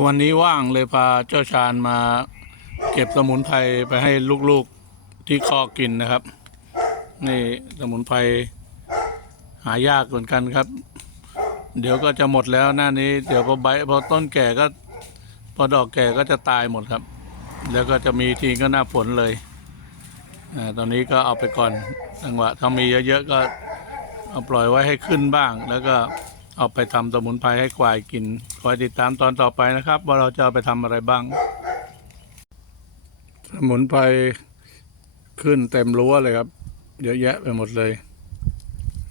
วันนี้ว่างเลยพาเจ้าชาญมาเก็บสมุนไพรไปให้ลูกๆที่คอกินนะครับ นี่สมุนไพรหายากเหมือนกันครับ เดี๋ยวก็จะหมดแล้วหน้านี้ เดี๋ยวพอใบพอต้นแก่ก็ พอดอกแก่ก็จะตายหมดครับ แล้วก็จะมีทีก็หน้าฝนเลยอาตอนนี้ก็เอาไปก่อนจังหวะถ้ามีเยอะๆก็เอาปล่อยไว้ให้ขึ้นบ้างแล้วก็ เอาไปทำสมุนไพรให้ควายกิน คอยติดตามตอนต่อไปนะครับ ว่าเราจะเอาไปทำอะไรบ้าง สมุนไพรขึ้นเต็มรั้วเลยครับ เยอะแยะไปหมดเลย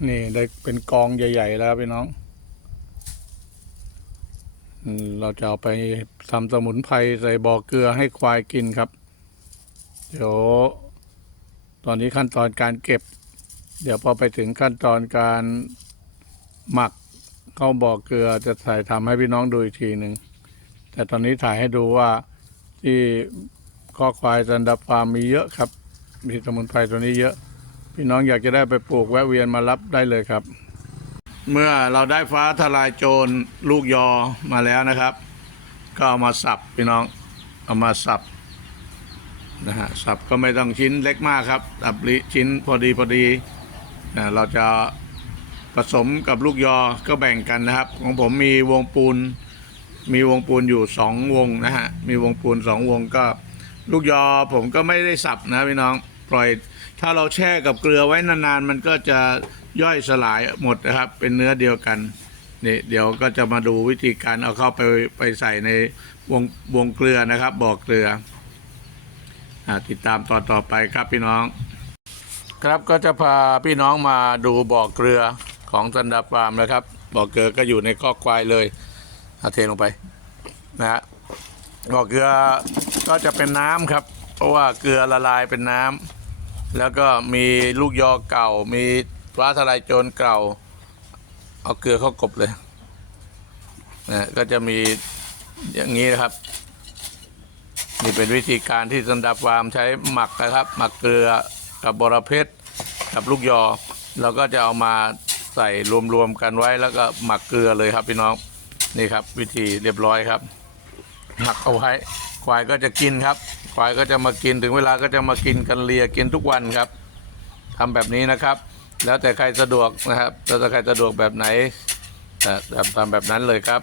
นี่ได้เป็นกองใหญ่ ๆ แล้วพี่น้อง เราจะเอาไปทำสมุนไพรใส่บ่อเกลือให้ควายกินครับ เดี๋ยว ตอนนี้ขั้นตอนการเก็บ เดี๋ยวพอไปถึงขั้นตอนการหมัก เขาบ่อเกลือจะถ่ายทำให้พี่น้องดูอีกทีหนึ่งแต่ตอนนี้ถ่ายให้ดูว่าที่ข้อควายจันดับฟาร์มมีเยอะครับ มีสมุนไพรตัวนี้เยอะ พี่น้องอยากจะได้ไปปลูกแวะเวียนมารับได้เลยครับ เมื่อเราได้ฟ้าทลายโจรลูกยอมาแล้วนะครับ ก็เอามาสับพี่น้องเอามาสับนะฮะสับก็ไม่ต้องชิ้นเล็กมากครับสับลิชิ้นพอดีพอดีนะเราจะ ผสมกับลูกยอก็แบ่งกันนะครับ ของผมมีวงปูน มีวงปูนอยู่สองวงนะฮะมีวงปูนสองวงก็ ลูกยอผมก็ไม่ได้สับนะพี่น้องปล่อย ถ้าเราแช่กับเกลือไว้นานๆ มันก็จะย่อยสลายหมดนะครับ เป็นเนื้อเดียวกันนี่เดี๋ยวก็จะมาดูวิธีการเอาเข้าไปไปใส่ในวงวงเกลือนะครับบ่อเกลืออติดตามตอนต่อไปครับพี่น้อง ครับก็จะพาพี่น้องมาดูบ่อเกลือ ของสันดาฟาร์มนะครับบ่อเกลือก็อยู่ในคอกควายเลยเอาเทลงไปนะฮะบ่อเกลือก็จะเป็นน้ำครับ เพราะว่าเกลือละลายเป็นน้ำแล้วก็มีลูกยอเก่า มีฟ้าทลายโจรเก่า เอาเกลือเข้ากบเลยนะก็จะมีอย่างนี้นะครับ นี่เป็นวิธีการที่สันดับฟาร์มใช้หมักนะครับ หมักเกลือกับบรเพชรกับลูกยอเราก็จะเอามา ใส่รวมๆกันไว้แล้วก็หมักเกลือเลยครับพี่น้องนี่ครับ วิธีเรียบร้อยครับ หมักเอาไว้ควายก็จะกินครับ ควายก็จะมากินถึงเวลาก็จะมากินกันเลียกินทุกวันครับทำแบบนี้นะครับ แล้วแต่ใครสะดวกนะครับแล้วแต่ใครสะดวกแบบไหนทำแบบนั้นเลยครับ